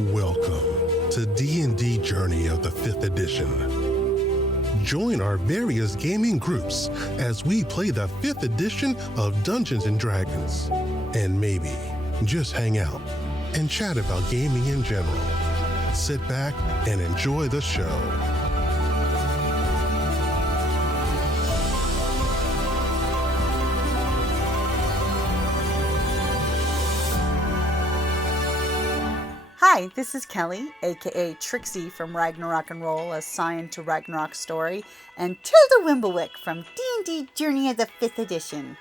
Welcome to D&D Journey of the 5th edition. Join our various gaming groups as we play the 5th edition of Dungeons & Dragons. And maybe just hang out and chat about gaming in general. Sit back and enjoy the show. Hi, this is Kelly, aka Trixie from Ragnarok and Roll, assigned to Ragnarok Story, and Tilda Wimblewick from D&D Journey of the 5th edition.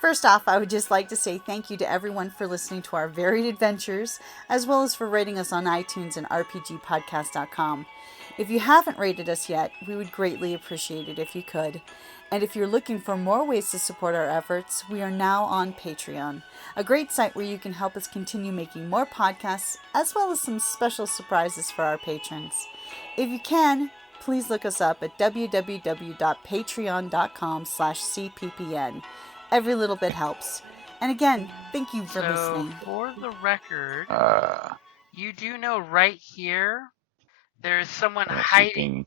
First off, I would just like to say thank you to everyone for listening to our varied adventures, as well as for rating us on iTunes and rpgpodcast.com. If you haven't rated us yet, we would greatly appreciate it if you could. And if you're looking for more ways to support our efforts, we are now on Patreon, a great site where you can help us continue making more podcasts, as well as some special surprises for our patrons. If you can, please look us up at www.patreon.com/cppn. Every little bit helps. And again, thank you for listening. For the record, you do know right here, there is someone hiding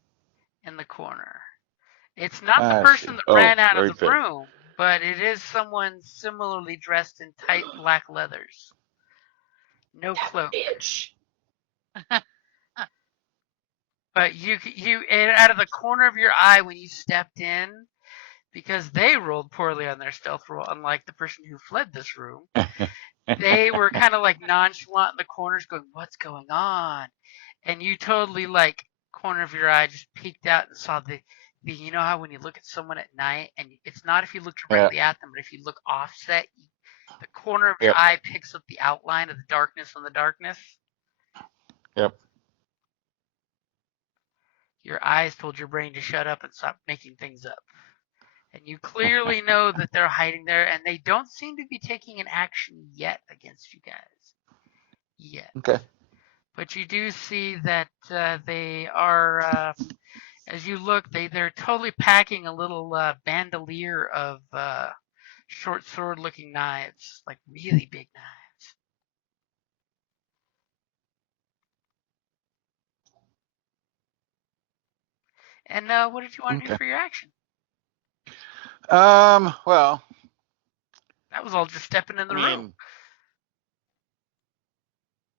in the corner. It's not the person that ran out of the room, but it is someone similarly dressed in tight black leathers. No cloak. Bitch. But you out of the corner of your eye when you stepped in, because they rolled poorly on their stealth roll, unlike the person who fled this room, they were kind of like nonchalant in the corners going, what's going on? And you totally, like, corner of your eye just peeked out and saw the you know how when you look at someone at night, and it's not if you look directly at them, but if you look offset, the corner of your eye picks up the outline of the darkness on the darkness? Yep. Your eyes told your brain to shut up and stop making things up. And you clearly know that they're hiding there, and they don't seem to be taking an action yet against you guys. Yet. Okay. But you do see that they are, as you look, they're totally packing a little bandolier of short sword-looking knives, like really big knives. And what did you want to do for your action? Well, that was all just stepping in the room.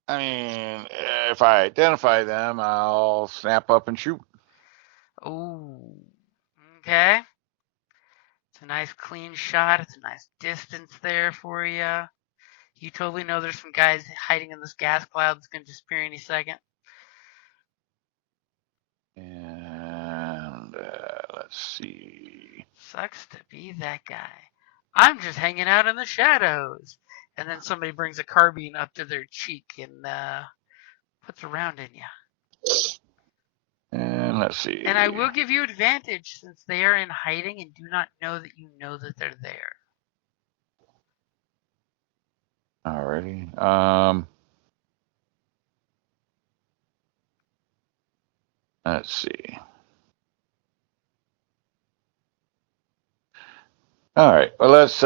I mean, if I identify them, I'll snap up and shoot. Oh, okay. It's a nice clean shot. It's a nice distance there for you. You totally know there's some guys hiding in this gas cloud that's going to disappear any second. And let's see. Sucks to be that guy. I'm just hanging out in the shadows. And then somebody brings a carbine up to their cheek and puts a round in you. And let's see. And I will give you advantage since they are in hiding and do not know that you know that they're there. Alrighty. Let's see. All right. Well, let's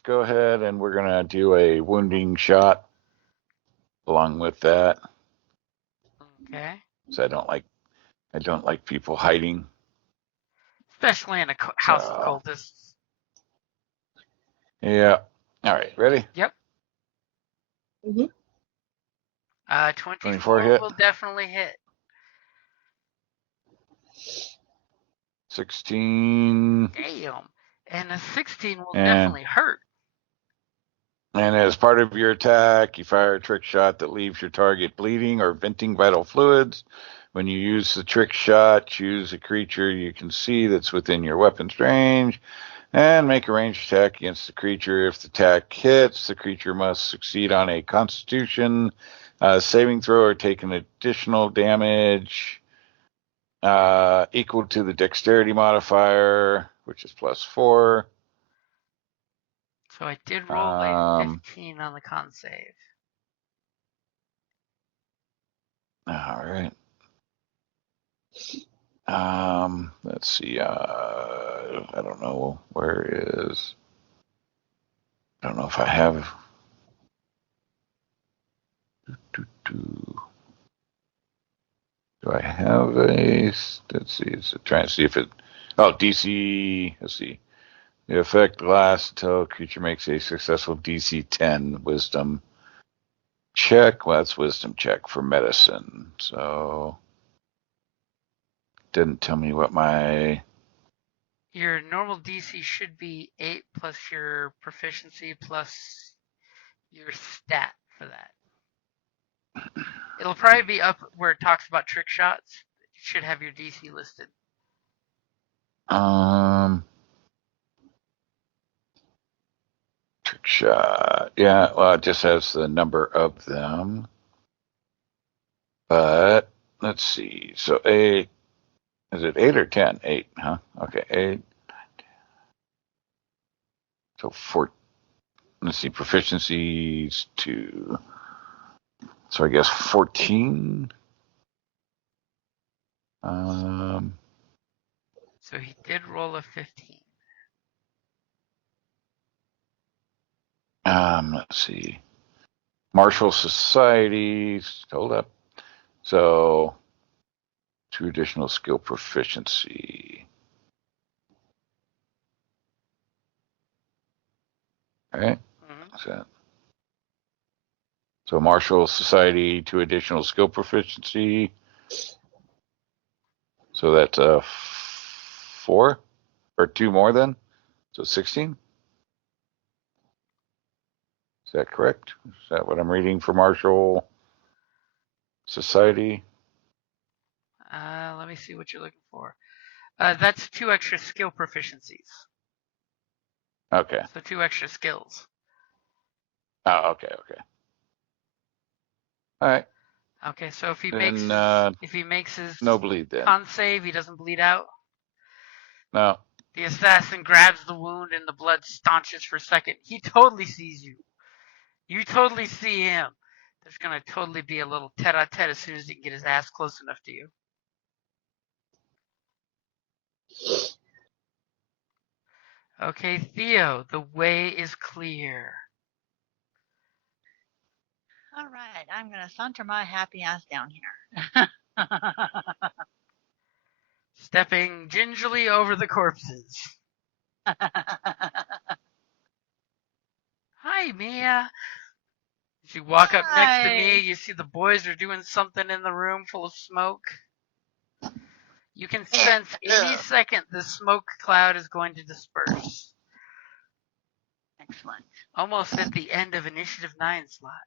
go ahead and we're gonna do a wounding shot along with that. Okay. Because I don't like people hiding, especially in a house of cultists. Yeah. All right. Ready? Yep. Mm-hmm. 24 hit. Will definitely hit. 16. Damn. And a 16 will definitely hurt. And as part of your attack, you fire a trick shot that leaves your target bleeding or venting vital fluids. When you use the trick shot, choose a creature you can see that's within your weapon's range and make a ranged attack against the creature. If the attack hits, the creature must succeed on a Constitution saving throw or take an additional damage equal to the dexterity modifier, which is +4. So I did roll a 15 on the con save. All right. Let's see. I don't know where is. I don't know if I have. Do I have a? Let's see. It's trying to see if it. Oh, DC. Let's see. The effect lasts until a creature makes a successful DC 10 Wisdom check. Well, that's Wisdom check for medicine. So didn't tell me what my. Your normal DC should be 8 plus your proficiency plus your stat for that. It'll probably be up where it talks about trick shots. You should have your DC listed. Trick shot. Yeah, well, it just has the number of them. But let's see. So 8. Is it 8 or 10? 8, huh? Okay, 8. So 4. Let's see. Proficiencies 2. So I guess 14. So he did roll a 15. Let's see. Martial Societies. Hold up. So 2 additional skill proficiency. All right. Mm-hmm. So Martial Society, 2 additional skill proficiency. So that's 4 or 2 more then. So 16. Is that correct? Is that what I'm reading for Martial Society? Let me see what you're looking for. That's 2 extra skill proficiencies. Okay. So 2 extra skills. Oh, okay. All right. Okay, so if he Then, makes his no bleed then. con save, he doesn't bleed out. No. The assassin grabs the wound and the blood staunches for a second. He totally sees you. You totally see him. There's gonna totally be a little tete-a-tete as soon as he can get his ass close enough to you. Okay, Theo, the way is clear. All right, I'm going to saunter my happy ass down here. Stepping gingerly over the corpses. Hi, Mia. As you walk up next to Mia, you see the boys are doing something in the room full of smoke. You can sense any second the smoke cloud is going to disperse. Excellent. Almost at the end of Initiative 9 slot.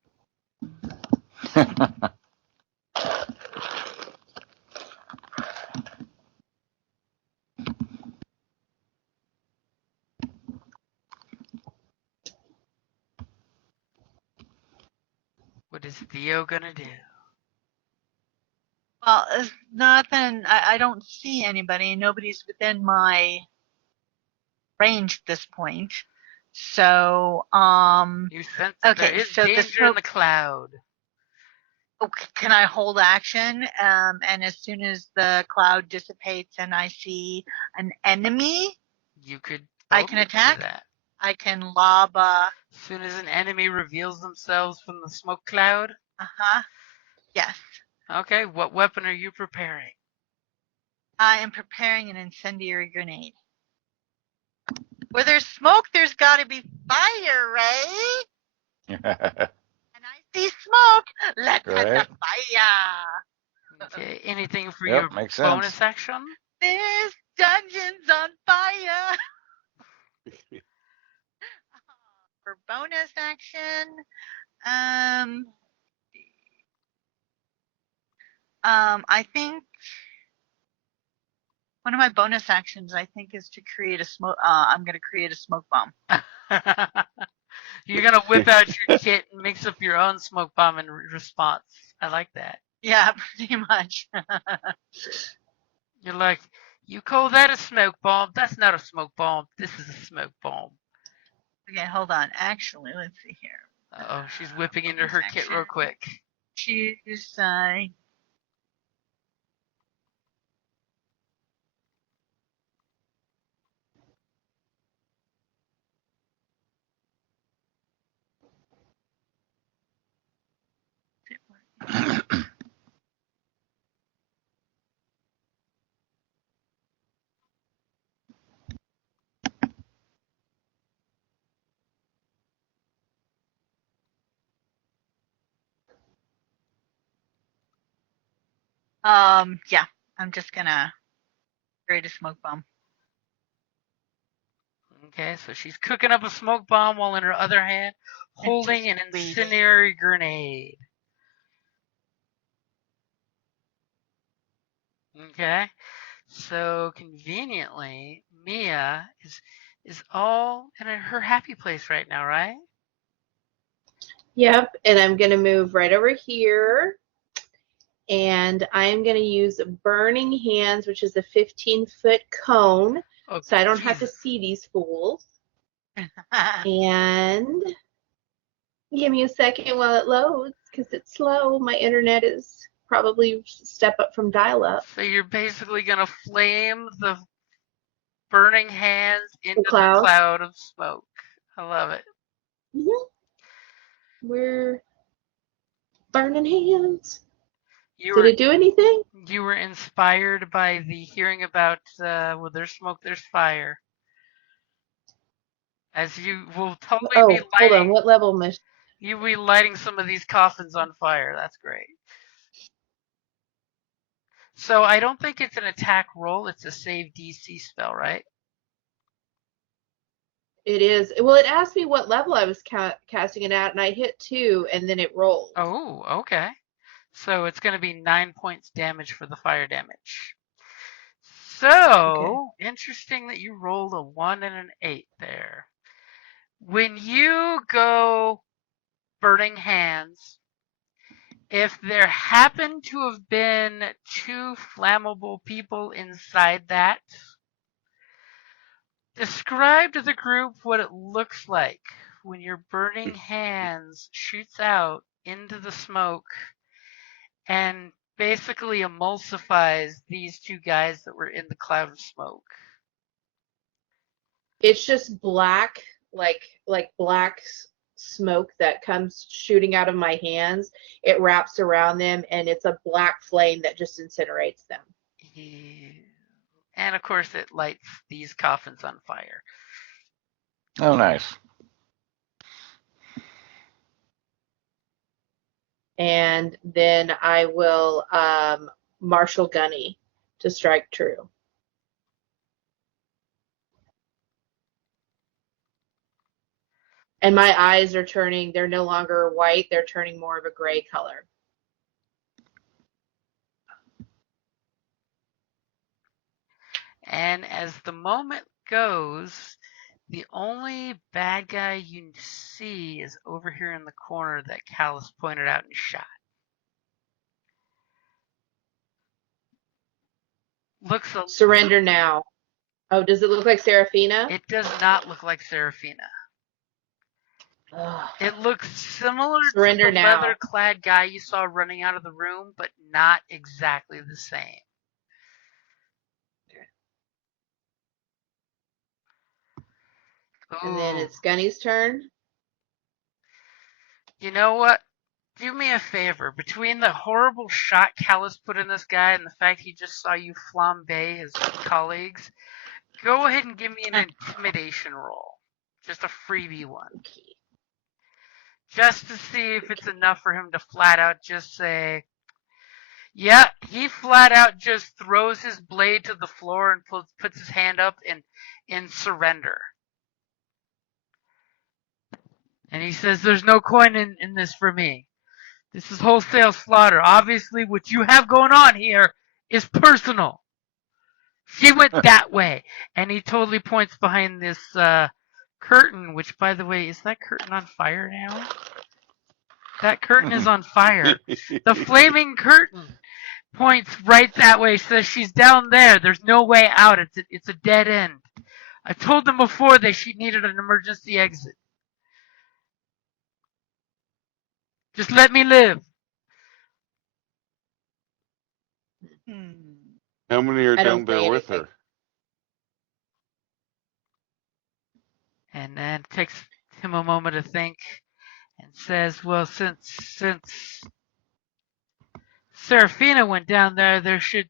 What is Theo gonna do? Well, it's nothing. I don't see anybody. Nobody's within my range at this point. So, You sense that there is danger in the cloud. Okay, can I hold action? And as soon as the cloud dissipates and I see an enemy, you could. I can attack. That. I can lob. As soon as an enemy reveals themselves from the smoke cloud. Yes. Okay. What weapon are you preparing? I am preparing an incendiary grenade. Where there's smoke, there's got to be fire, right? And I see smoke. Let's have the fire. Okay. Anything for Yep, your makes bonus sense. action? This dungeon's on fire. For bonus action, I think one of my bonus actions, I think, is to create a smoke. I'm going to create a smoke bomb. You're going to whip out your kit and mix up your own smoke bomb in response. I like that. Yeah, pretty much. You're like, you call that a smoke bomb? That's not a smoke bomb. This is a smoke bomb. Okay, hold on. Actually, let's see here. Oh, she's whipping into her kit real quick. Choose Yeah, I'm just gonna create a smoke bomb. Okay, so she's cooking up a smoke bomb while in her other hand holding an incendiary grenade. Okay, so conveniently, Mia is all in her happy place right now, right? Yep, and I'm going to move right over here. And I'm going to use Burning Hands, which is a 15-foot cone, Oh, so I don't have to Jesus. see these fools. And give me a second while it loads, because it's slow. My internet is probably step up from dial-up. So you're basically gonna flame the burning hands into The cloud. the cloud of smoke. I love it. Mm-hmm. We're burning hands. Did it do anything? You were inspired by the hearing about where there's smoke, there's fire. As you will totally be lighting. Hold on. What level am I? You'll be lighting some of these coffins on fire. That's great. So I don't think it's an attack roll. It's a save DC spell, right? It is. Well, it asked me what level I was casting it at, and I hit 2, and then it rolled. Oh, okay. So it's going to be 9 points damage for the fire damage. So, interesting that you rolled a 1 and an 8 there. When you go burning hands, if there happen to have been 2 flammable people inside that, describe to the group what it looks like when your burning hands shoots out into the smoke and basically emulsifies these 2 guys that were in the cloud of smoke. It's just black, like black smoke that comes shooting out of my hands. It wraps around them, and it's a black flame that just incinerates them. And of course, it lights these coffins on fire. Oh, nice. And then I will Marshall Gunny to strike true. And my eyes are turning, they're no longer white, they're turning more of a gray color. And as the moment goes, the only bad guy you see is over here in the corner that Callus pointed out and shot. Looks a Surrender now. Oh, does it look like Seraphina? It does not look like Seraphina. Ugh. It looks similar Surrender to the now. leather-clad guy you saw running out of the room, but not exactly the same. And then it's Gunny's turn. You know what? Do me a favor. Between the horrible shot Callus put in this guy and the fact he just saw you flambe his colleagues, go ahead and give me an intimidation roll. Just a freebie one. Okay. Just to see if it's enough for him to flat out just say, yeah, he flat out just throws his blade to the floor and puts his hand up in surrender. And he says, there's no coin in this for me. This is wholesale slaughter. Obviously, what you have going on here is personal. She went that way. And he totally points behind this curtain, which, by the way, is that curtain on fire now? That curtain is on fire. The flaming curtain points right that way, says she's down there. There's no way out. It's a dead end. I told them before she needed an emergency exit. Just let me live. How many are I down don't say there with anything. her? And then it takes him a moment to think and says, well, since Seraphina went down there, there should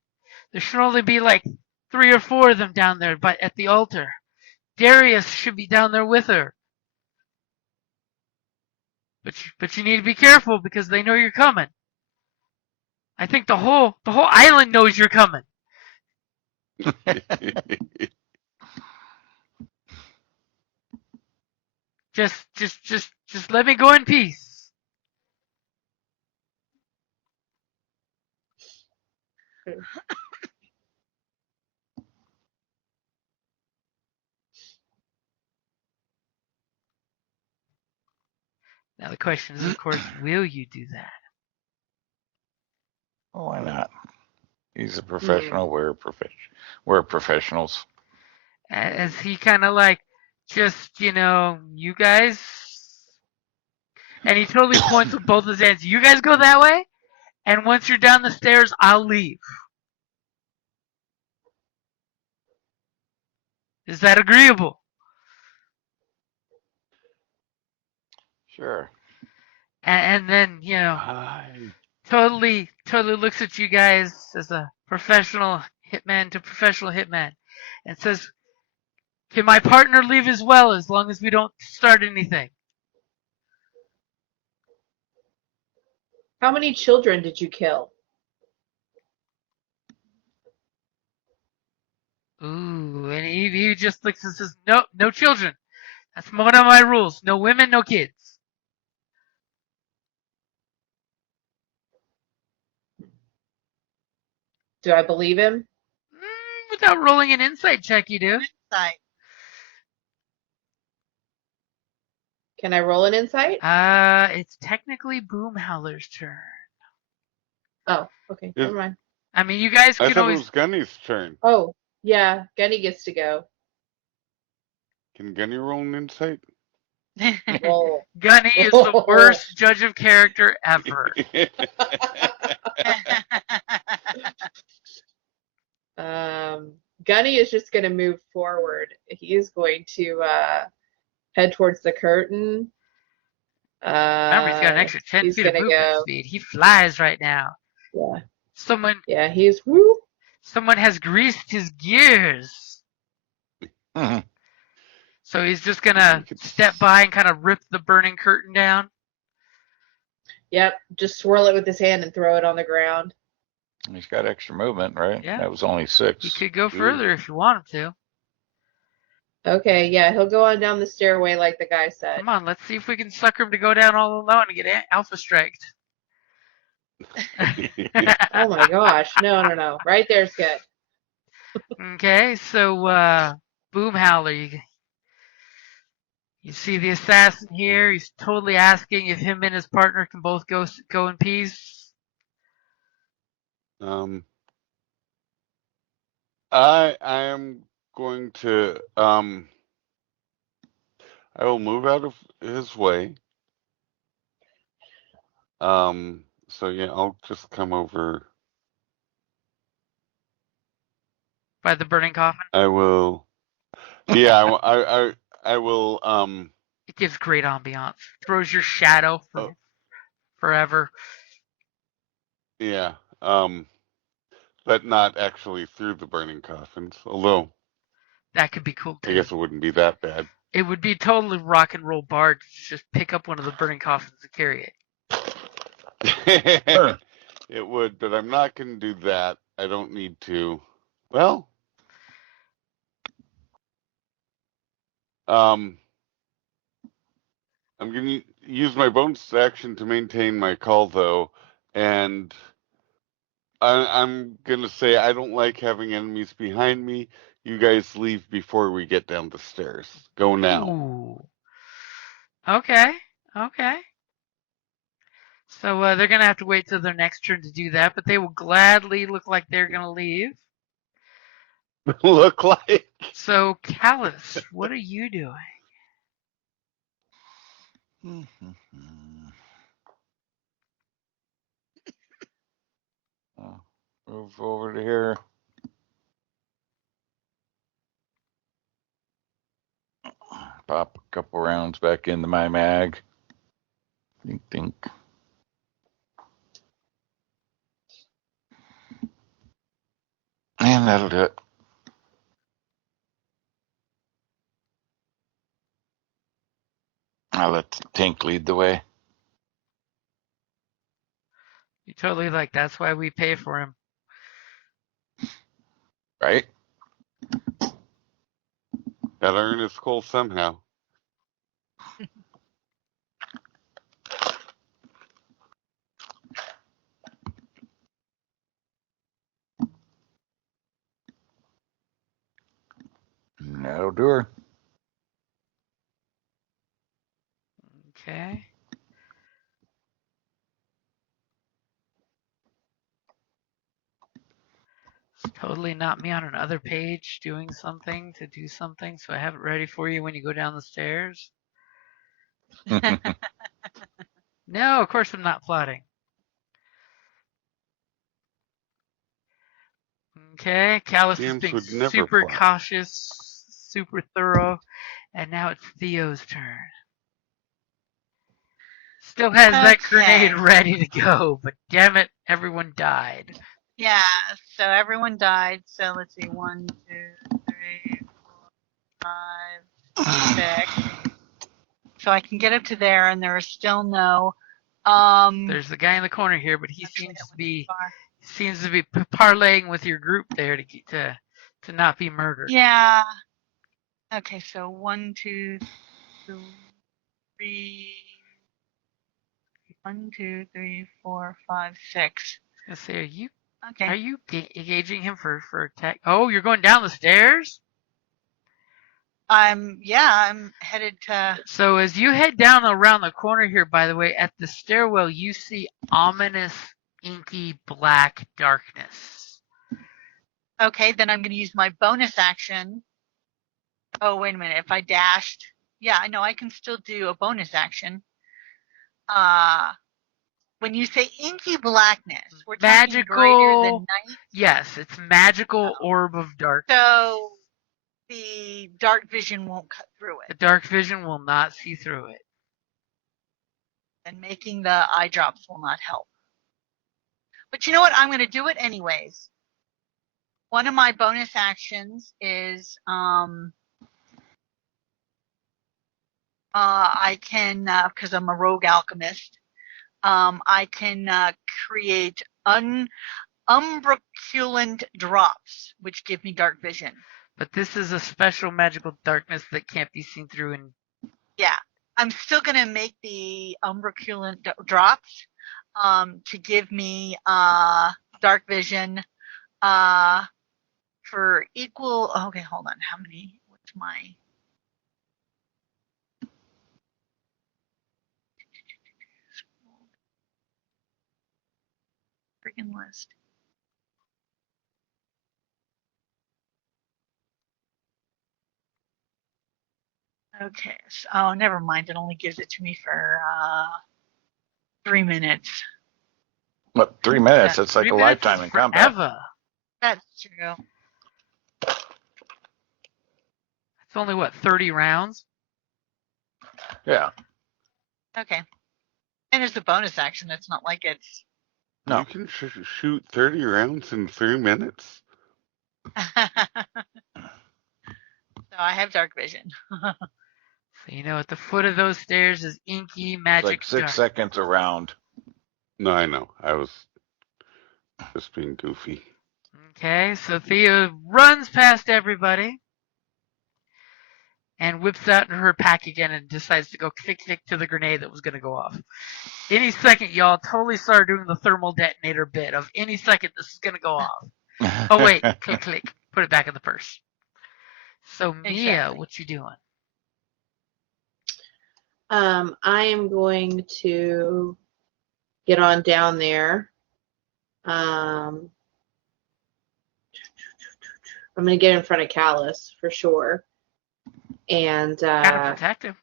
only be like 3 or 4 of them down there, but at the altar. Darius should be down there with her. But you need to be careful because they know you're coming. I think the whole island knows you're coming. Just let me go in peace. Now the question is, of course, will you do that? Oh, why not? He's a professional. We're professionals. As he kind of like, just, you guys, and he totally points with both his hands. You guys go that way, and once you're down the stairs, I'll leave. Is that agreeable? Sure. And then, totally looks at you guys as a professional hitman to professional hitman and says, can my partner leave as well as long as we don't start anything? How many children did you kill? Ooh, and he just looks and says, no children. That's one of my rules. No women, no kids. Do I believe him? Without rolling an insight check, you do. Insight. Can I roll an insight? It's technically Boomhowler's turn. Oh, okay. Never mind. I mean, you guys I can thought always. it was Gunny's turn. Oh, yeah. Gunny gets to go. Can Gunny roll an insight? Roll. Gunny is the worst judge of character ever. Gunny is just going to move forward. He is going to head towards the curtain. Remember, he's got an extra 10 he's feet of gonna movement go. speed. He flies right now. Yeah. Someone Yeah, he's woo. has greased his gears. So he's just gonna step by and kind of rip the burning curtain down. Yep, just swirl it with his hand and throw it on the ground. He's got extra movement, right? Yeah. That was only 6. He could go further if you want him to. Okay, yeah, he'll go on down the stairway like the guy said. Come on, let's see if we can sucker him to go down all alone and get alpha striked. Oh my gosh, no. Right there's good. Okay, so Boomhowler, you see the assassin here. He's totally asking if him and his partner can both go in peace. I am going to I will move out of his way. So yeah, I'll just come over. By the burning coffin. I will. Yeah, I will. It gives great ambiance. Throws your shadow for forever. Yeah. But not actually through the burning coffins. Although that could be cool too. I guess it wouldn't be that bad. It would be totally rock and roll bard to just pick up one of the burning coffins and carry it. It would, but I'm not going to do that. I don't need to. Well, I'm going to use my bonus action to maintain my call, though, and I'm going to say I don't like having enemies behind me. You guys leave before we get down the stairs. Go now. Ooh. Okay. So they're going to have to wait till their next turn to do that, but they will gladly look like they're going to leave. Look like. So, Callus, what are you doing? Move over to here. Pop a couple rounds back into my mag. Think. And that'll do it. I'll let Tink lead the way. You totally that's why we pay for him. Right? Gotta earn his coal somehow. That'll do her. Okay. It's totally not me on another page doing something to do something, so I have it ready for you when you go down the stairs. No, of course I'm not plotting. Okay, Callus is James being would never super plot. cautious, super thorough, and now it's Theo's turn. Still has that grenade ready to go, but damn it, everyone died. Yeah, so everyone died. So let's see, 1, 2, 3, 4, 5, 6. So I can get up to there, and there is still no. There's the guy in the corner here, but he actually, seems to be parlaying with your group there to not be murdered. Yeah. Okay, so 1, 2, 3. 1, 2, 3, 4, 5, 6. I was gonna say, Okay. are you engaging him for attack? Oh, you're going down the stairs? I'm headed to. So as you head down around the corner here, by the way, at the stairwell, you see ominous, inky black darkness. Okay, then I'm going to use my bonus action. Oh, wait a minute. If I dashed, yeah, I know I can still do a bonus action. When you say inky blackness, we're talking greater than night. Yes, it's magical orb of darkness. So the dark vision won't cut through it. The dark vision will not see through it. And making the eye drops will not help. But you know what? I'm going to do it anyways. One of my bonus actions is I can, because I'm a rogue alchemist, I can create umbraculent drops, which give me dark vision. But this is a special magical darkness that can't be seen through. And yeah, I'm still going to make the umbraculent drops to give me dark vision for equal. Okay, hold on. How many? What's my? Freaking list. Okay. So, oh, never mind. It only gives it to me for 3 minutes. What, 3 minutes? That's like a lifetime in combat. Forever. That's true. It's only, 30 rounds? Yeah. Okay. And it's a bonus action. It's not like it's. No. You can shoot 30 rounds in 3 minutes. So I have dark vision. So, at the foot of those stairs is inky magic. Like 6 seconds a round. No, I know. I was just being goofy. Okay, so Theo runs past everybody and whips out her pack again and decides to go click to the grenade that was going to go off. Any second, y'all totally start doing the thermal detonator bit of any second this is going to go off. Oh, wait, click, put it back in the purse. So, Mia, what you doing? I am going to get on down there. I'm going to get in front of Callus for sure. And Gotta protect him.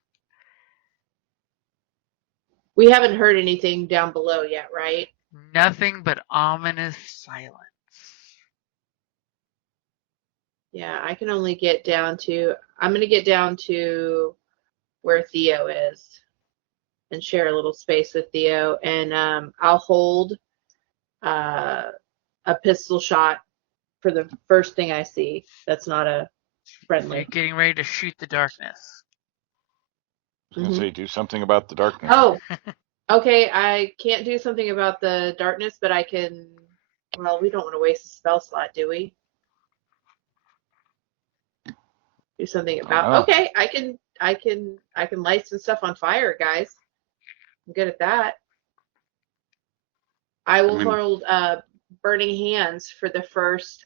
We haven't heard anything down below yet, right? Nothing but ominous silence. Yeah, I can only get down to. I'm going to get down to where Theo is and share a little space with Theo, and I'll hold a pistol shot for the first thing I see that's not a friendly. You're getting ready to shoot the darkness. I was going to say, do something about the darkness. Oh, Okay, I can't do something about the darkness, but I can. Well, we don't want to waste a spell slot, do we? Do something about. Oh, Okay, I can light some stuff on fire, guys. I'm good at that. I I will mean, hold burning hands for the first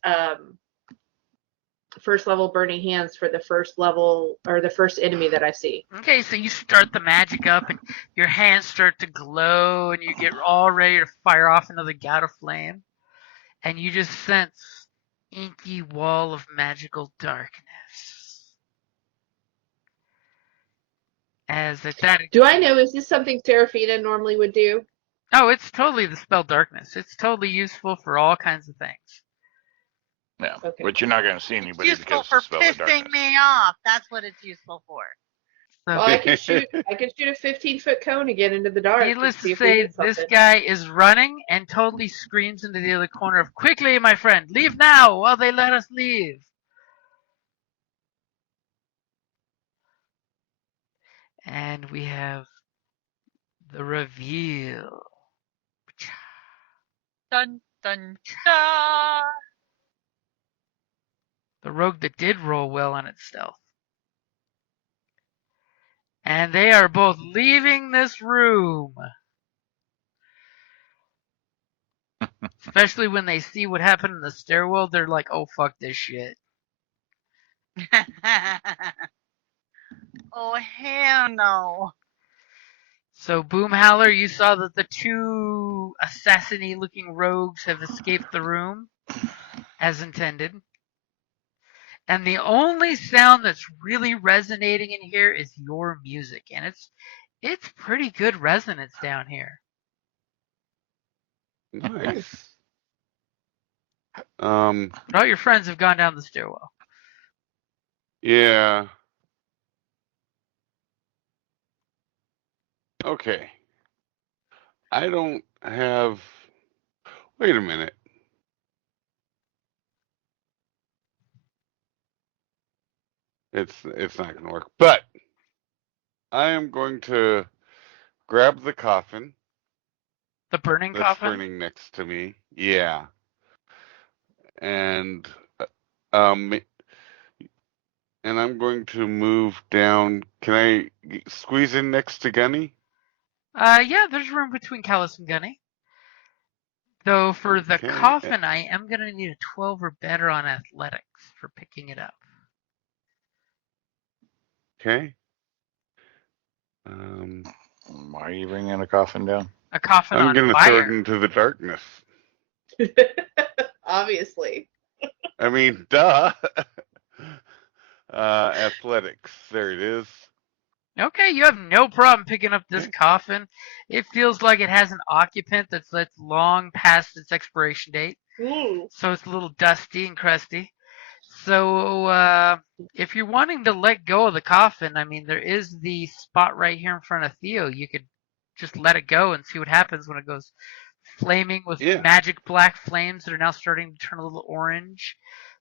level burning hands for the first level or the first enemy that I see. Okay, so you start the magic up, and your hands start to glow, and you get all ready to fire off another gout of flame, and you just sense inky wall of magical darkness. As at that, Do I know, is this something Seraphina normally would do? oh, it's totally the spell darkness. It's totally useful for all kinds of things. yeah. Okay. But you're not going to see It's anybody useful because for the spell of pissing darkness. me off. That's what it's useful for. So, Well, I could shoot a 15-foot cone again into the dark and needless see to if we say, hit this something. guy is running and totally screams into the other corner of, "Quickly, my friend, leave now while they let us leave." And we have the reveal. Dun dun dun. The rogue that did roll well on its stealth. And they are both leaving this room. Especially when they see what happened in the stairwell, they're like, "Oh, fuck this shit." Oh hell no. So, Boomhowler, you saw that the two assassiny looking rogues have escaped the room, as intended. And the only sound that's really resonating in here is your music. And it's pretty good resonance down here. nice. But all your friends have gone down the stairwell. Yeah. Okay. I don't have. Wait a minute. It's not going to work. But I am going to grab the coffin The burning that's coffin? burning next to me. Yeah. And um and I'm going to move down. Can I squeeze in next to Gunny? Yeah, there's room between Callus and Gunny. Though for the Okay. coffin, I am going to need a 12 or better on athletics for picking it up. Okay. Why are you bringing a coffin down? A coffin I'm on going to throw it fire. into the darkness. Obviously. I mean, duh. Athletics. There it is. Okay, you have no problem picking up this coffin. It feels like it has an occupant that's long past its expiration date. Ooh. So it's a little dusty and crusty. So if you're wanting to let go of the coffin, I mean, there is the spot right here in front of Theo. You could just let it go and see what happens when it goes flaming with Yeah. magic black flames that are now starting to turn a little orange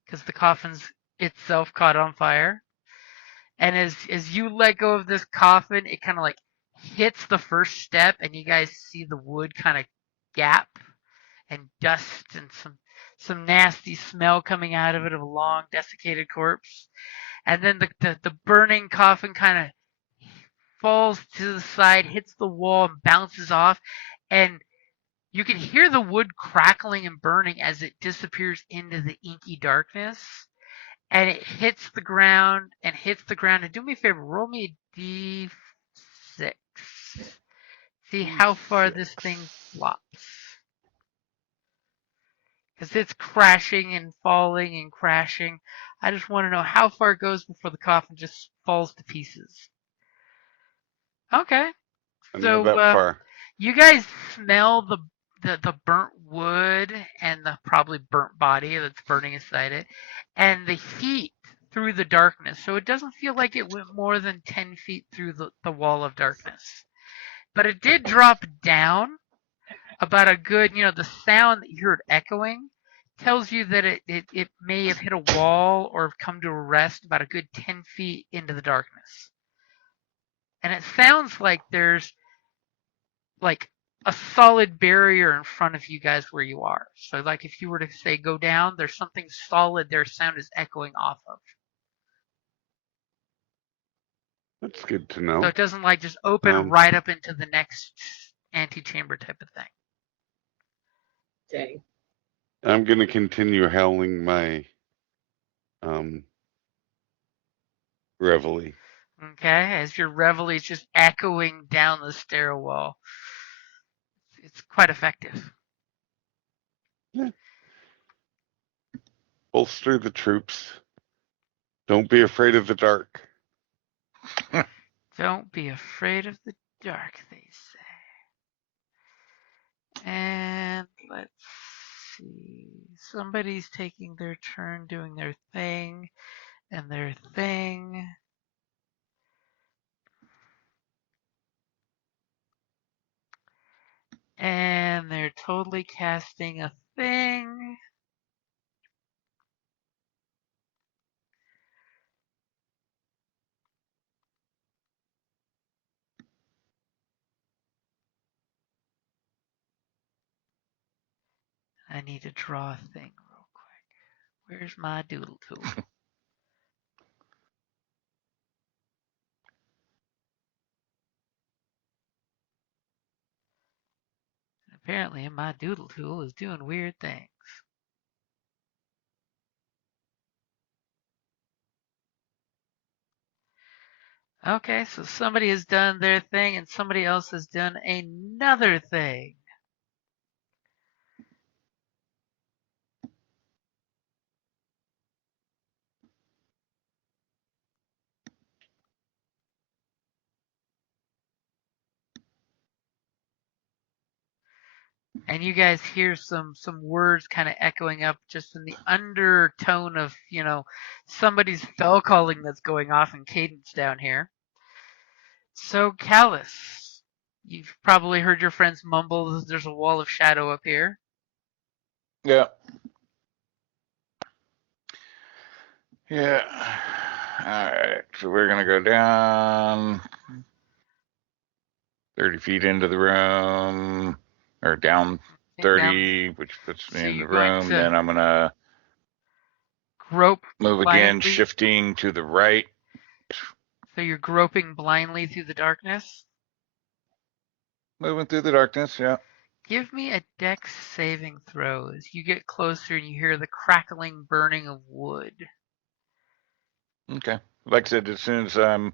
because the coffin's itself caught on fire. And as you let go of this coffin, it kind of like hits the first step, and you guys see the wood kind of gap and dust and some nasty smell coming out of it of a long desiccated corpse. And then the burning coffin kind of falls to the side, hits the wall, and bounces off, and you can hear the wood crackling and burning as it disappears into the inky darkness. And it hits the ground and hits the ground. And do me a favor, roll me a d6. See how far this thing flops. Because it's crashing and falling and crashing. I just want to know how far it goes before the coffin just falls to pieces. Okay. Not So that far. you guys smell the burnt wood and the probably burnt body that's burning inside it, and the heat through the darkness. So it doesn't feel like it went more than 10 feet through the wall of darkness. But it did drop down about a good, the sound that you heard echoing tells you that it may have hit a wall or come to a rest about a good 10 feet into the darkness. And it sounds like there's like a solid barrier in front of you guys where you are. So like if you were to say go down, there's something solid their sound is echoing off of. That's good to So know. it doesn't like just open right up into the next antechamber type of thing. Dang. I'm going to continue howling my reveille. Okay, as your reveille is just echoing down the stairwell. It's quite effective. Yeah. Bolster the troops. Don't be afraid of the dark. Don't be afraid of the dark, they say. And let's see. Somebody's taking their turn doing their thing and their thing. And they're totally casting a thing. I need to draw a thing real quick. Where's my doodle tool? Apparently my doodle tool is doing weird things. Okay, so somebody has done their thing and somebody else has done another thing. And you guys hear some words kind of echoing up just in the undertone of, somebody's spell calling that's going off in cadence down here. So, Callus, you've probably heard your friends mumble, there's a wall of shadow up here. Yeah. Yeah. Alright, so we're going to go down 30 feet into the room, or down 30, which puts me in the room. Then I'm going to grope move again, shifting to the right. So you're groping blindly through the darkness? Moving through the darkness, yeah. Give me a dex saving throw as you get closer and you hear the crackling burning of wood. Okay. Like I said, as soon as I'm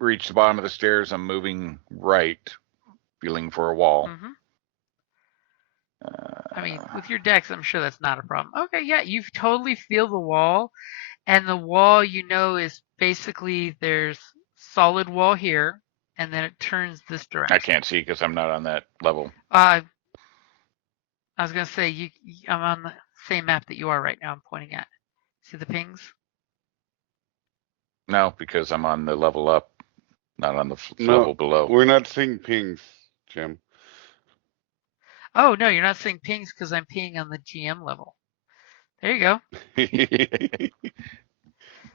reach the bottom of the stairs, I'm moving right, feeling for a wall. Mm-hmm. I mean, with your dex, I'm sure that's not a problem. Okay, yeah, you totally feel the wall. And the wall, is basically there's solid wall here, and then it turns this direction. I can't see because I'm not on that level. I was going to say, I'm on the same map that you are right now I'm pointing at. See the pings? No, because I'm on the level up, not on the level below. We're not seeing pings, Jim. Oh, no, you're not seeing pings because I'm peeing on the GM level. There you go.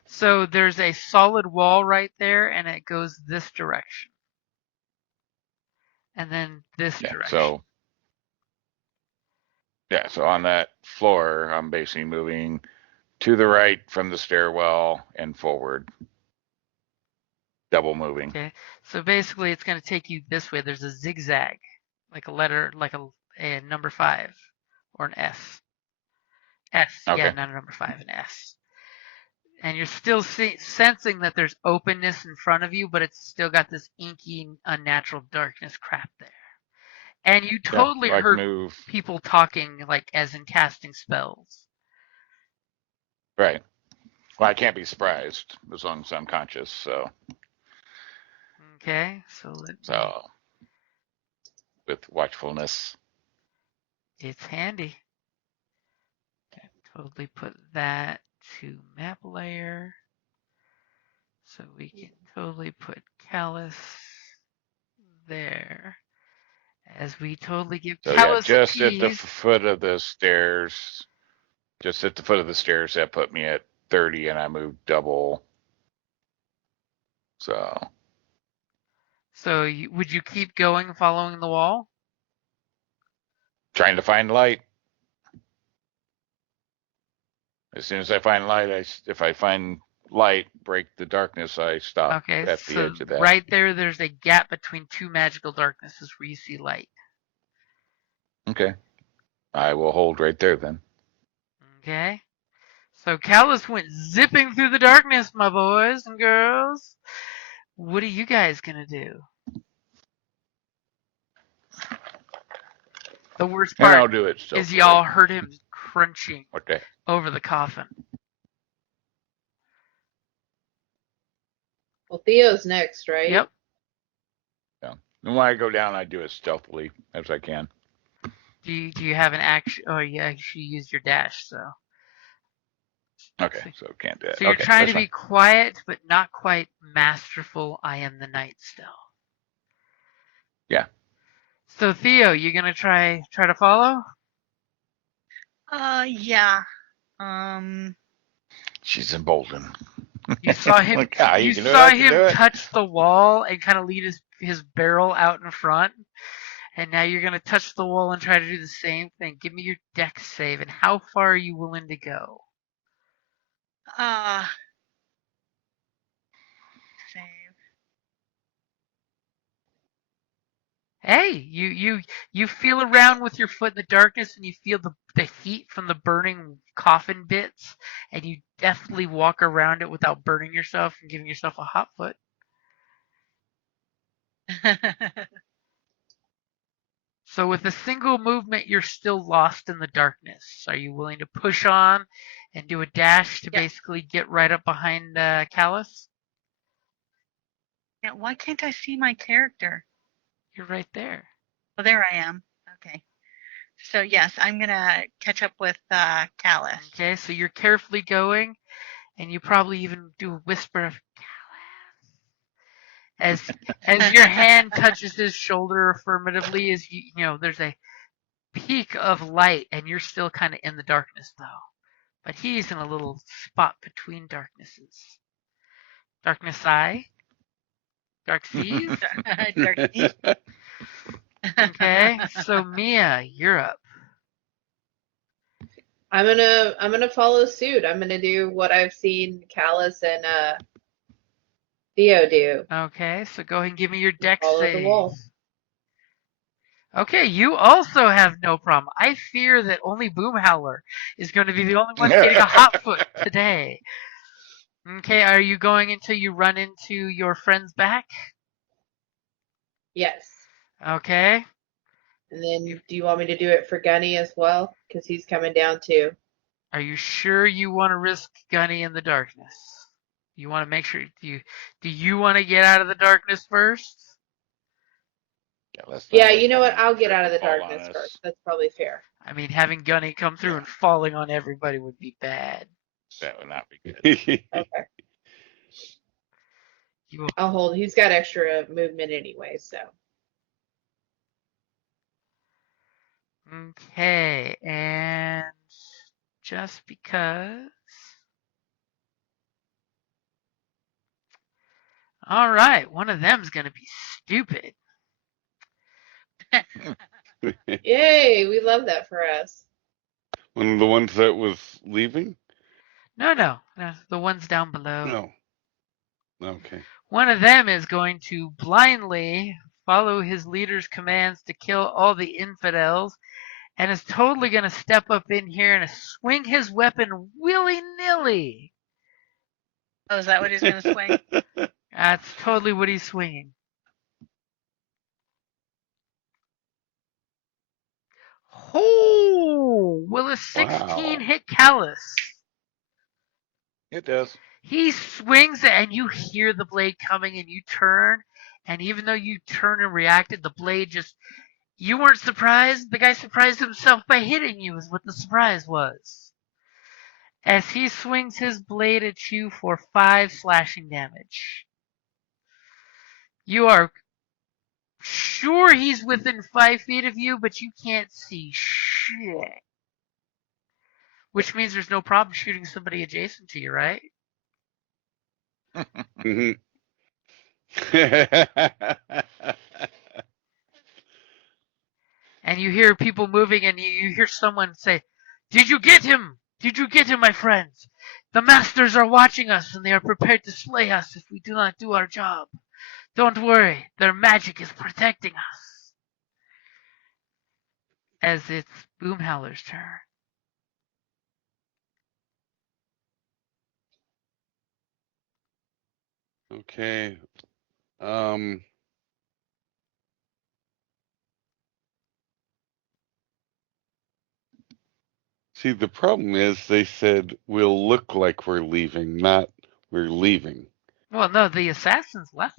So there's a solid wall right there, and it goes this direction. And then this direction. So on that floor, I'm basically moving to the right from the stairwell and forward. Double moving. Okay. So basically it's going to take you this way. There's a zigzag, like a letter, like a number 5 or an S. S, okay. Yeah, not a number 5, an S. And you're still sensing that there's openness in front of you, but it's still got this inky, unnatural darkness crap there. And you totally heard people talking, like as in casting spells. Right. Well, I can't be surprised as long as I'm conscious, so. Okay, so with watchfulness. It's handy. Okay, totally put that to map layer. So we can totally put Callus there. As we totally give Callus just at the foot of the stairs. Just at the foot of the stairs, that put me at 30, and I moved double. So. So would you keep going following the wall? Trying to find light. As soon as I find light, if I find light, break the darkness, I stop Okay, at the so edge of that. right there's a gap between two magical darknesses where you see light. Okay. I will hold right there then. Okay. So Callus went zipping through the darkness, my boys and girls. What are you guys gonna do? The worst And part I'll do it is stealthily. y'all heard him crunching Okay. over the coffin. Well, Theo's next, right? Yep. Yeah. And when I go down, I do it stealthily as I can. Do you have an action? Oh, you actually used your dash, so. Okay, so can't do that. So you're Okay, trying that's to be quiet, but not quite masterful. I am the knight still. Yeah. So Theo, you gonna try to follow? Yeah. She's emboldened. You saw him. Like, ah, you can do it, saw I can him do it. touch the wall and kind of lead his barrel out in front. And now you're gonna touch the wall and try to do the same thing. Give me your dex save, and how far are you willing to go? Save. Hey, you feel around with your foot in the darkness, and you feel the heat from the burning coffin bits, and you deftly walk around it without burning yourself and giving yourself a hot foot. So with a single movement, you're still lost in the darkness. Are you willing to push on and do a dash to basically get right up behind Callus? Yeah, why can't I see my character? You're right there. Oh, there I am. Okay. So yes, I'm gonna catch up with Callus. Okay, so you're carefully going, and you probably even do a whisper of Callus as your hand touches his shoulder affirmatively. As you know, there's a peak of light, and you're still kind of in the darkness though. But he's in a little spot between darknesses. Darkness eye. Dark seas. Dark seas. Okay, so Mia, you're up. I'm gonna follow suit. I'm gonna do what I've seen Callus and Theo do. Okay, so go ahead and give me your dex Follow the wall. save. Okay, you also have no problem. I fear that only Boomhowler is going to be the only one getting a hot foot today. Okay, are you going until you run into your friend's back? Yes. Okay. And then, do you want me to do it for Gunny as well? Because he's coming down too. Are you sure you want to risk Gunny in the darkness? You want to make sure. Do you want to get out of the darkness first? Yeah, you know what? I'll get out of the darkness first. That's probably fair. I mean, having Gunny come through and falling on everybody would be bad. That would not be good. Okay. I'll hold. He's got extra movement anyway, so. Okay, and just because. All right, one of them's going to be stupid. Yay, we love that for us. One of the ones that was leaving? No, the ones down below. No. Okay. One of them is going to blindly follow his leader's commands to kill all the infidels, and is totally going to step up in here and swing his weapon willy-nilly. Oh, is that what he's gonna swing? That's totally what he's swinging. Oh, will a 16 hit Callus? It does. He swings it, and you hear the blade coming, and you turn, and even though you turned and reacted, the blade just, you weren't surprised. The guy surprised himself by hitting you is what the surprise was. As he swings his blade at you for 5 slashing damage. You are sure he's within 5 feet of you, but you can't see shit. Which means there's no problem shooting somebody adjacent to you, right? And you hear people moving, and you hear someone say, "Did you get him? Did you get him, my friends? The masters are watching us, and they are prepared to slay us if we do not do our job. Don't worry, their magic is protecting us." As it's Boomhowler's turn. Okay. See, the problem is they said we'll look like we're leaving, not we're leaving. Well, no, the assassins left.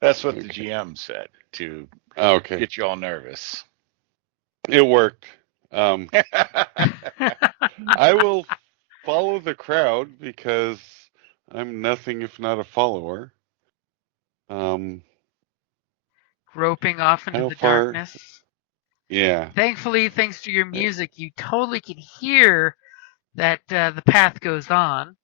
That's what the Okay. GM said to Okay. get you all nervous. It worked. I will follow the crowd because I'm nothing if not a follower. Groping off into How the far? darkness. Yeah. Thankfully, thanks to your music, you totally can hear that the path goes on.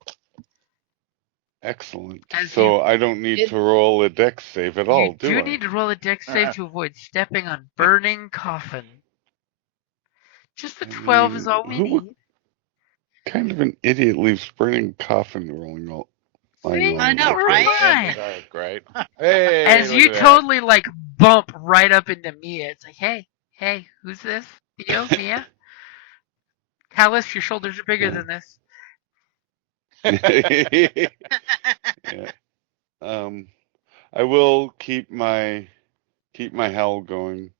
Excellent. As So you- I don't need to roll a dex save at all, You do I? need to roll a dex save to avoid stepping on burning coffin. Just the 12 is all we who need. kind of an idiot leaves burning coffin rolling all lying See? all I over know, the We're place? right? In the fine. dark, right? Hey, As look you at that. totally like bump right up into Mia. It's like, hey, who's this? Theo, Mia? Callus, your shoulders are bigger Yeah. than this. Yeah. I will keep my howl going.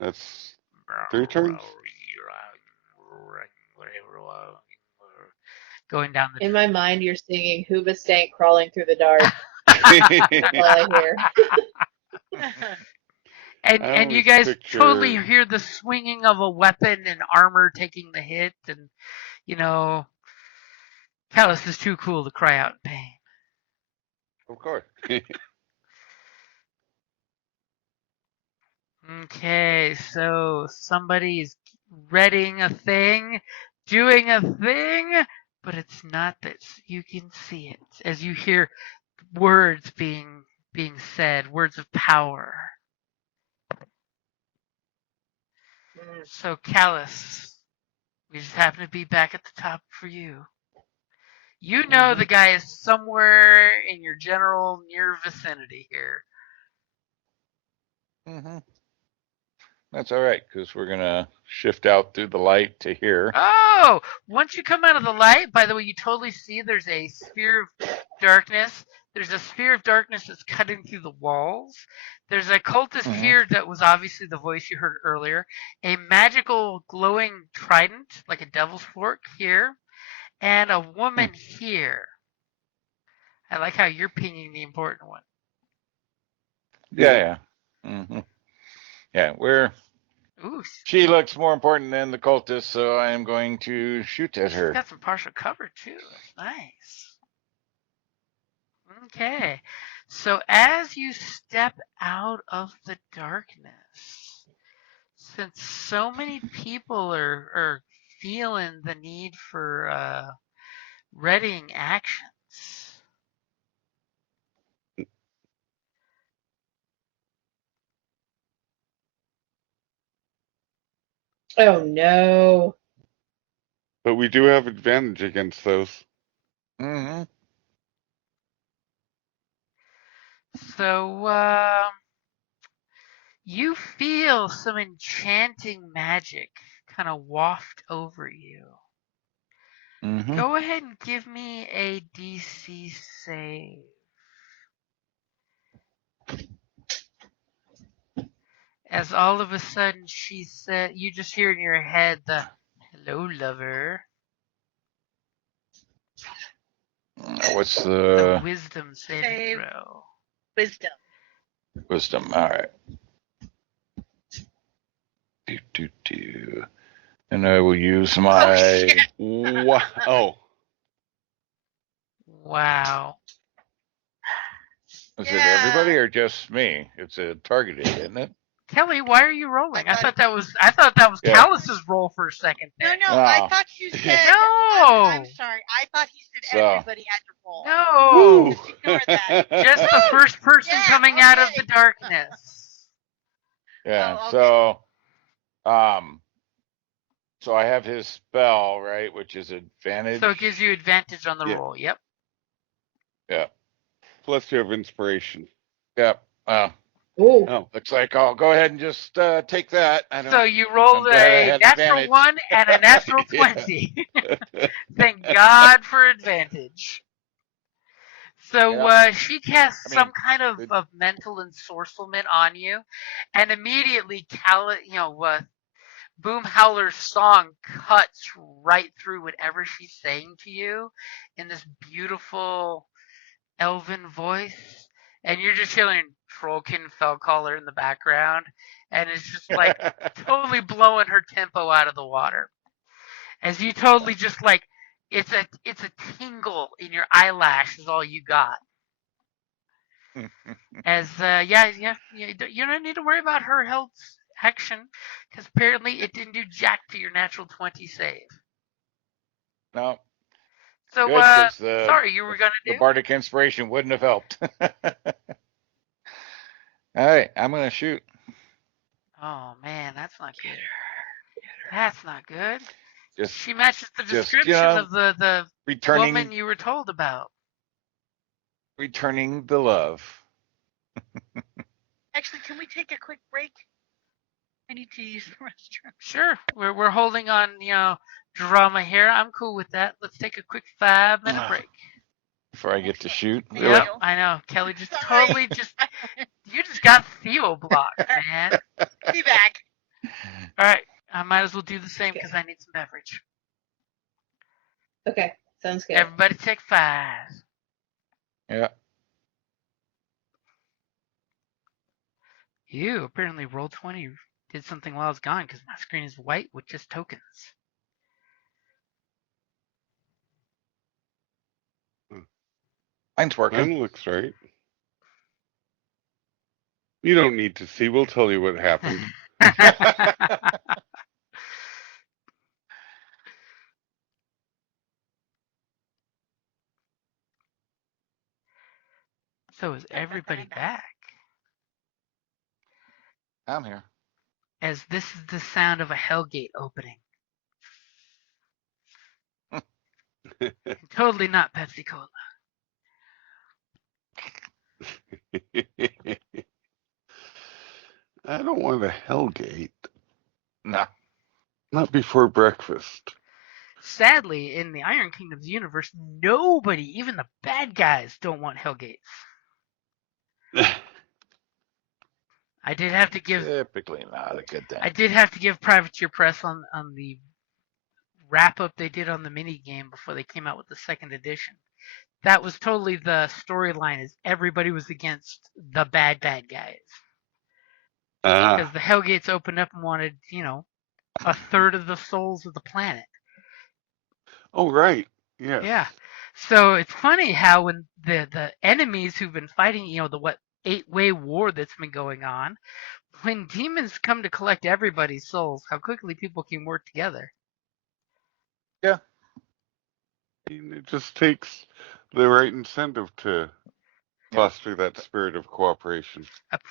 That's 3 turns. Going down the In my mind, you're singing Hoobastank crawling through the dark. That's all I hear. And I you always guys picture- totally hear the swinging of a weapon and armor taking the hit, and Callus is too cool to cry out in pain. Of course. Okay, so somebody's reading a thing, doing a thing, but it's not that you can see it as you hear words being said, words of power. So Callus, we just happen to be back at the top for you. You know the guy is somewhere in your general near vicinity here. Mm-hmm. That's all right, because we're going to shift out through the light to here. Oh, once you come out of the light, by the way, you totally see there's a sphere of darkness. There's a sphere of darkness that's cutting through the walls. There's a cultist here that was obviously the voice you heard earlier. A magical glowing trident, like a devil's fork here. And a woman here. I like how you're pinging the important one. Yeah. Mm-hmm. Yeah, Ooh, she looks more important than the cultist, so I am going to shoot at she's her. got some partial cover too. That's nice. Okay. So as you step out of the darkness, since so many people are feeling the need for readying actions. Oh no. But we do have advantage against those. Mm-hmm. So you feel some enchanting magic kind of waft over you. Mm-hmm. Go ahead and give me a DC save. As all of a sudden she said, you just hear in your head the "Hello, lover." What's The the wisdom saving Save. throw. Wisdom. wisdom? All right. And I will use my. shit. Wow. Wow. Is it everybody or just me? It's a targeted, isn't it? Kelly, why are you rolling? I thought- thought that was Yeah. Callus's roll for a second No, there. no, I Oh. thought you said. No. I'm sorry. I thought he said So- everybody had to roll. No. Just ignore that. Just the first person Yeah, coming out of okay. the darkness. Yeah. Oh, okay. So I have his spell, right, which is advantage. So it gives you advantage on the Yeah. roll. Yep. Yeah. Plus, you have inspiration. Yep. Ooh. Oh, Looks like I'll go ahead and just take that. I don't. So you rolled I'm glad I a had natural advantage. 1 and a natural Yeah. 20. Thank God for advantage. So Yeah. she casts I mean, some kind of mental ensorcelment on you, and immediately Boom Howler's song cuts right through whatever she's saying to you in this beautiful elven voice, and you're just hearing Trollkin Fellcaller in the background, and it's just like totally blowing her tempo out of the water. As you totally just like it's a tingle in your eyelash is all you got. As you don't need to worry about her health's action because apparently it didn't do jack to your natural 20 save. No. So Good, 'cause the sorry, you were gonna the do. bardic inspiration wouldn't have helped. All right, I'm gonna shoot. Oh man, that's not good. That's not good. Just She matches the just, description of the returning woman you were told about. returning the love. Actually, can we take a quick break? I need to use the restroom. Sure, we're holding on, drama here. I'm cool with that. Let's take a quick 5-minute Ah. break. Before I get to shoot. Thank Really? Yep, you. I know. Kelly just Sorry. totally you just got Theo blocked, man. Be back. All right, I might as well do the same because I need some beverage. Okay, sounds good. Everybody take 5. Yeah. You apparently Roll20 did something while I was gone because my screen is white with just tokens. Mine's working. mine looks right. You don't need to see. We'll tell you what happened. So is everybody back? I'm here. As this is the sound of a Hellgate opening. Totally not Pepsi Cola. I don't want a Hellgate. No. Not before breakfast. Sadly, in the Iron Kingdom's universe, nobody, even the bad guys, don't want Hellgates. I did have to give Typically not a good thing. I did have to give Privateer Press on the wrap up they did on the mini game before they came out with the second edition. That was totally the storyline, is everybody was against the bad guys. Because the Hellgates opened up and wanted, a third of the souls of the planet. Oh, right. Yes. Yeah. So it's funny how when the enemies who've been fighting, the 8-way war that's been going on, when demons come to collect everybody's souls, how quickly people can work together. Yeah. It just takes the right incentive to foster that spirit of cooperation.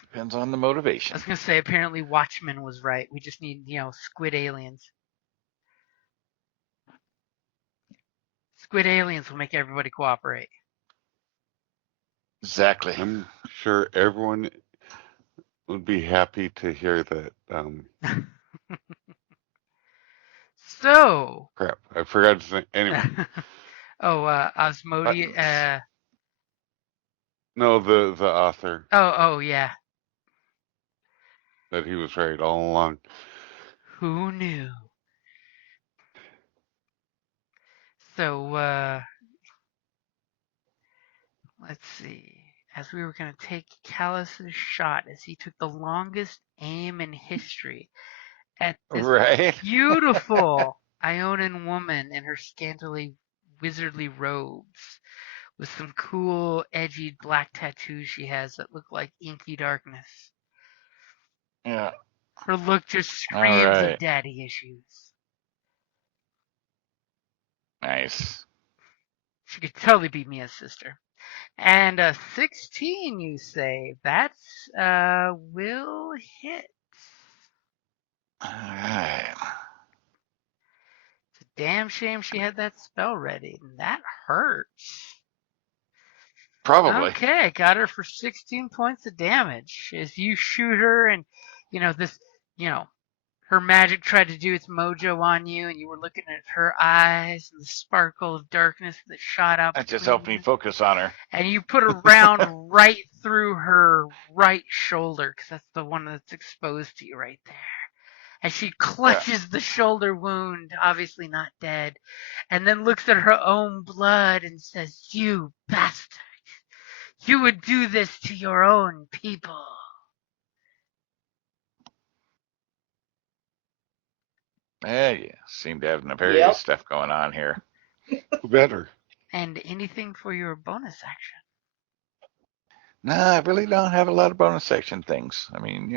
Depends on the I motivation. was going to say, apparently Watchmen was right. We just need, squid aliens. Squid aliens will make everybody cooperate. Exactly. I'm sure everyone would be happy to hear that. So. Crap, I forgot to say. Anyway. Osmodia. No, the author. Oh, yeah. That he was right all along. Who knew? So, let's see. As we were going to take Callus's shot, as he took the longest aim in history at this beautiful Ionan woman in her scantily wizardly robes with some cool, edgy black tattoos she has that look like inky darkness. Yeah. Her look just All screams of right. daddy issues. Nice. She could totally be Mia's sister. And a 16, you say. That's will hit. All right. It's a damn shame she had that spell ready. That hurts. Probably. Okay, got her for 16 points of damage. As you shoot her and, this, her magic tried to do its mojo on you, and you were looking at her eyes and the sparkle of darkness that shot out That just between helped me them. focus on her. And you put a round right through her right shoulder, because that's the one that's exposed to you right there. And she clutches the shoulder wound, obviously not dead, and then looks at her own blood and says, "You bastard! You would do this to your own people." Yeah, you seem to have nefarious Yep. stuff going on here. Better. And anything for your bonus action? Nah, I really don't have a lot of bonus section things. I mean,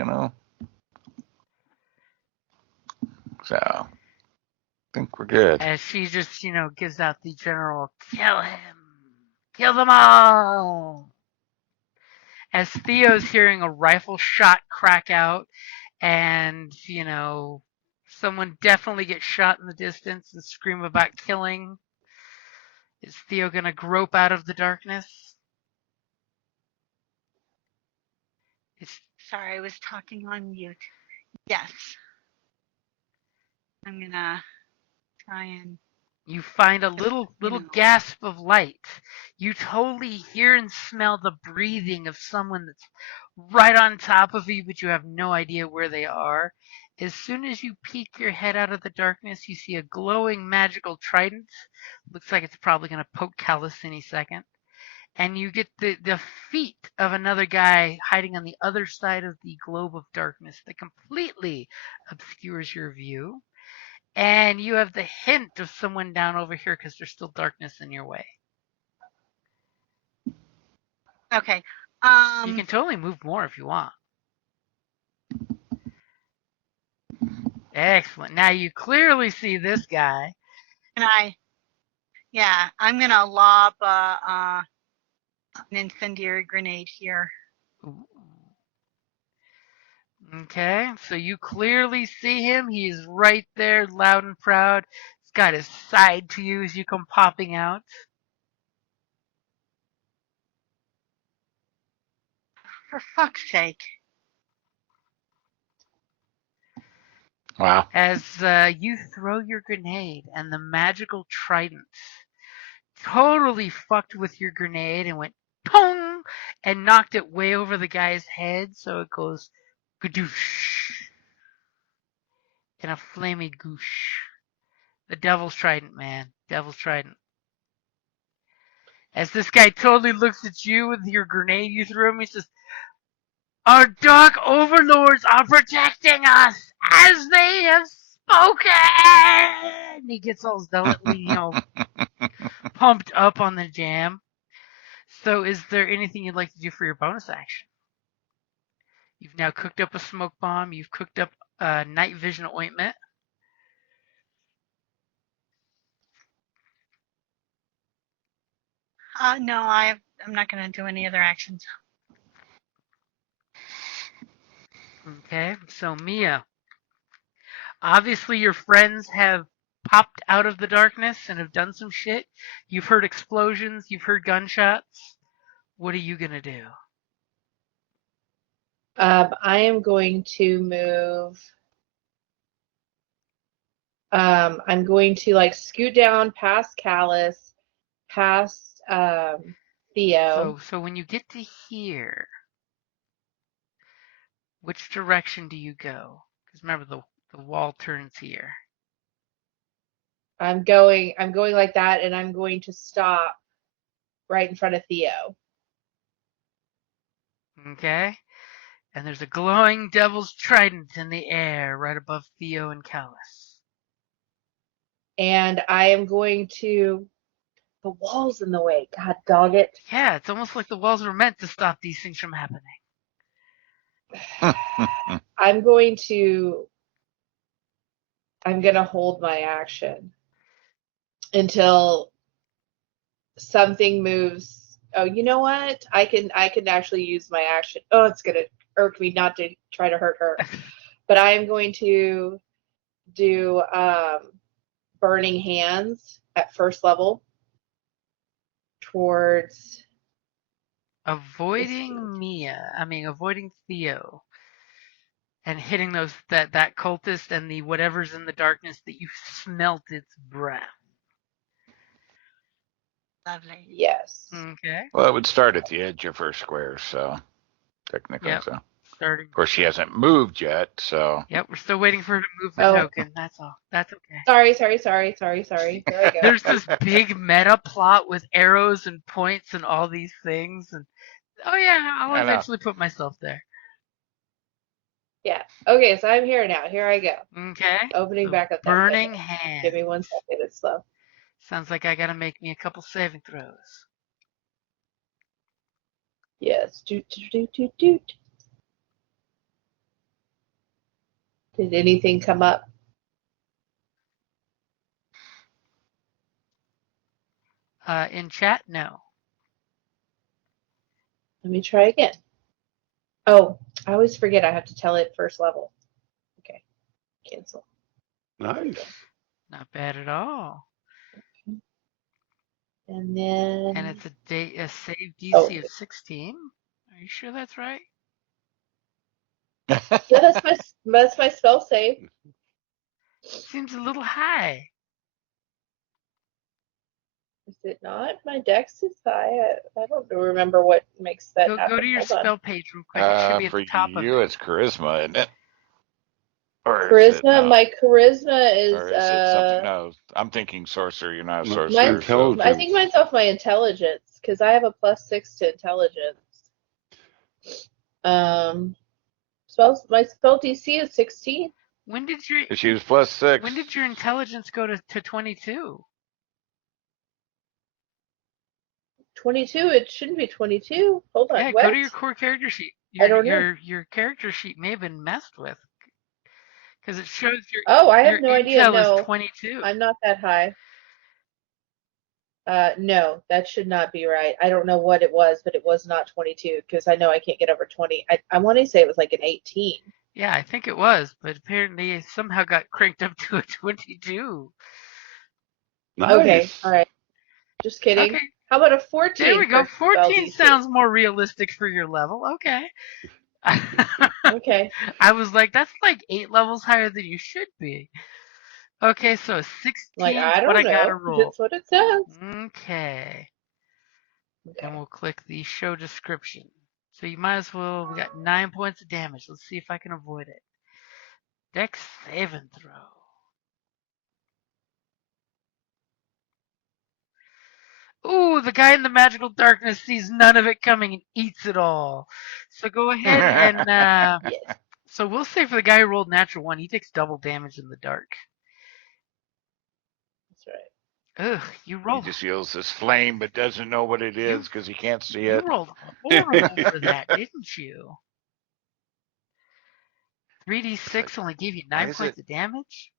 so I think we're good. As she just, gives out the general, "Kill him! Kill them all!" As Theo's hearing a rifle shot crack out and, someone definitely gets shot in the distance and scream about killing. Is Theo gonna grope out of the darkness? Sorry, I was talking on mute. Yes. I'm gonna try and. You find a little gasp of light. You totally hear and smell the breathing of someone that's right on top of you, but you have no idea where they are. As soon as you peek your head out of the darkness, you see a glowing magical trident. Looks like it's probably going to poke Callus any second. And you get the feet of another guy hiding on the other side of the globe of darkness that completely obscures your view. And you have the hint of someone down over here because there's still darkness in your way. Okay. You can totally move more if you want. Excellent. Now you clearly see this guy. And I'm gonna lob an incendiary grenade here. Ooh. Okay, so you clearly see him. He's right there, loud and proud. He's got his side to you as you come popping out. For fuck's sake. Wow. As you throw your grenade, and the magical trident totally fucked with your grenade and went pong and knocked it way over the guy's head, so it goes gadoosh in a flamey goosh. The devil's trident, man. Devil's trident. As this guy totally looks at you with your grenade you threw him, he says, "Our dark overlords are protecting us as they have spoken." He gets all zealotly, pumped up on the jam. So is there anything you'd like to do for your bonus action? You've now cooked up a smoke bomb. You've cooked up a night vision ointment. No, I'm not gonna do any other actions. Okay, so Mia, obviously your friends have popped out of the darkness and have done some shit. You've heard explosions. You've heard gunshots. What are you gonna do? I am going to move. I'm going to scoot down past Callus, past Theo. So when you get to here, which direction do you go? Because remember the wall turns here. I'm going like that, and I'm going to stop right in front of Theo. Okay? And there's a glowing devil's trident in the air right above Theo and Callus. And I am going to. The wall's in the way. God dog it. Yeah, it's almost like the walls were meant to stop these things from happening. I'm gonna hold my action until something moves. Oh, you know what? I can actually use my action. Oh, it's gonna irk me not to try to hurt her. But I am going to do burning hands at first level towards Avoiding avoiding Theo. And hitting that cultist and the whatever's in the darkness that you smelt its breath. Lovely. yes. Okay. Well, it would start at the edge of her square, so technically, Yep. so. Starting. Of course, she hasn't moved yet, so. Yep, we're still waiting for her to move the token. That's all. That's okay. Sorry. Here I go. There's this big meta plot with arrows and points and all these things, and oh yeah, I'll eventually put myself there. Yeah. Okay, so I'm here now. Here I go. Okay. Opening So back up that burning window. hand. Give me 1 second. It's slow. Sounds like I gotta make me a couple saving throws. Yes. Doot. Did anything come up? In chat, no. Let me try again. Oh, I always forget I have to tell it first level. Okay. Cancel. Nice. Not bad at all. And then. And it's a save DC of 16. Are you sure that's right? Yeah, that's my spell save. Seems a little high. Is it not? My dex is high. I don't remember what makes that happen. Go to your spell page real quick. It should be at the top of it. For you, it's charisma, isn't it? Or Charisma. My charisma is. Or is it something? No, I'm thinking sorcerer. You're not a sorcerer. Mine's, I think mine's off my intelligence because I have a +6 to intelligence. My spell DC is 16. When did your? She was +6. When did your intelligence go to 22? 22. It shouldn't be 22. Hold on. Yeah, what? go to your core character sheet. I don't know. Your character sheet may have been messed with because it shows your. Oh, I have your no idea. Intel No, is 22. I'm not that high. No, that should not be right. I don't know what it was, but it was not 22 because I know I can't get over 20. I want to say it was like an 18. Yeah, I think it was, but apparently it somehow got cranked up to a 22. Nice. Okay, all right. Just kidding. Okay. How about a 14? There we go. 14 sounds more realistic for your level. Okay. Okay. I was like, that's like 8 levels higher than you should be. Okay, so 16 Like, I is don't what I know. gotta roll. That's what it says. Okay. And we'll click the show description. So you might as well, we got 9 points of damage. Let's see if I can avoid it. Dex saving throw. Ooh, the guy in the magical darkness sees none of it coming and eats it all. So go ahead and, Yes. so we'll say for the guy who rolled natural 1, he takes double damage in the dark. That's right. Ugh, you rolled. He just feels this flame, but doesn't know what it is because he can't see it. You rolled horrible for that, didn't you? 3d6 only gave you 9 points of damage?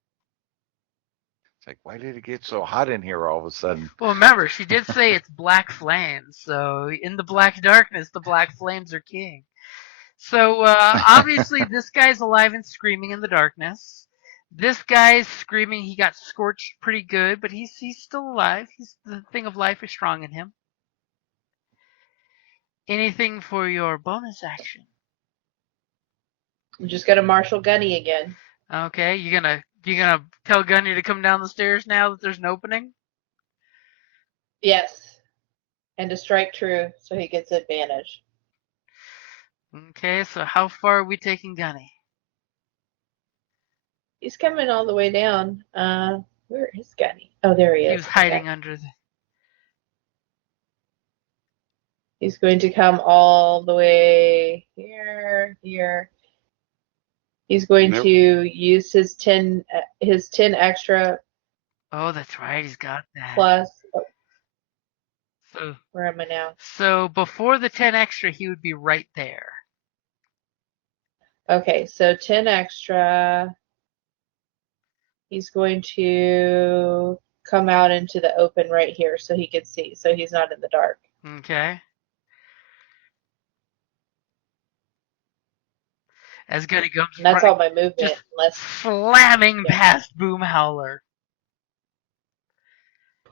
It's like, why did it get so hot in here all of a sudden? Well, remember, she did say it's black flames, so in the black darkness, the black flames are king. So, obviously, this guy's alive and screaming in the darkness. This guy's screaming, he got scorched pretty good, but he's still alive. The thing of life is strong in him. Anything for your bonus action? I'm just gonna marshal Gunny again. Okay, you gonna tell Gunny to come down the stairs now that there's an opening? Yes. And to strike true so he gets advantage. Okay, so how far are we taking Gunny? He's coming all the way down. Where is Gunny? Oh, there he is. He was hiding under the... He's going to come all the way here. He's going to use his 10 extra. Oh, that's right. He's got that. Plus. Oh, so where am I now? So before the 10 extra, he would be right there. Okay, so 10 extra. He's going to come out into the open right here so he can see, so he's not in the dark. Okay. As good it comes. And that's all my movement, just unless slamming past Boom Howler.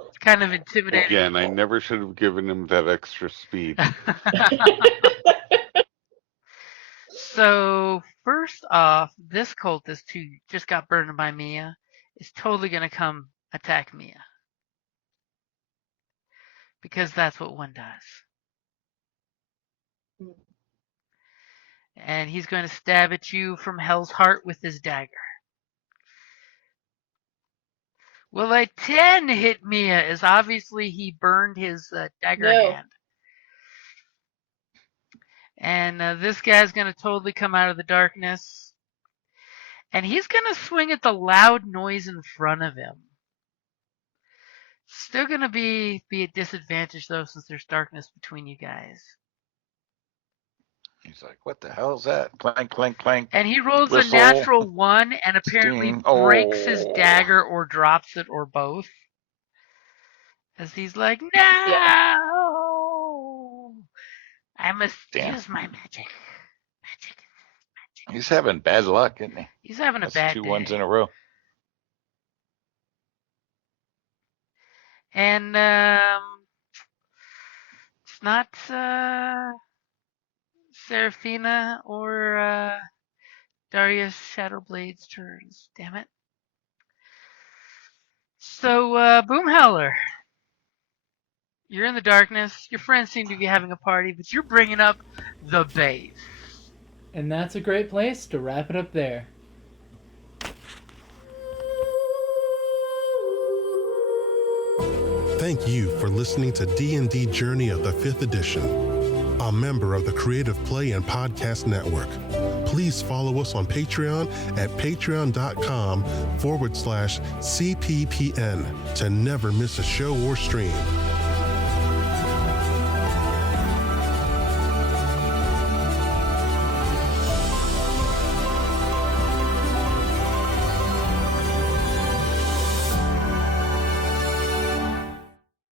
It's kind of intimidating. Again, I never should have given him that extra speed. So, first off, this cultist who just got burned by Mia is totally going to come attack Mia. Because that's what one does. And he's going to stab at you from Hell's Heart with his dagger. Will a 10 hit Mia? As obviously he burned his dagger hand. And this guy's going to totally come out of the darkness. And he's going to swing at the loud noise in front of him. Still going to be at disadvantage, though, since there's darkness between you guys. He's like, what the hell is that? Clank, clank, clank. And he rolls Whistle. a natural 1 and apparently breaks his dagger or drops it or both. As he's like, no! Yeah. I must use my magic. He's having bad luck, isn't he? He's having a bad day. 2 ones in a row. And it's not Seraphina or Darius Shadowblade's turns. Damn it. So, Boomhowler, you're in the darkness. Your friends seem to be having a party, but you're bringing up the base. And that's a great place to wrap it up there. Thank you for listening to D&D Journey of the 5th Edition, a member of the Creative Play and Podcast Network. Please follow us on Patreon at patreon.com/CPPN to never miss a show or stream.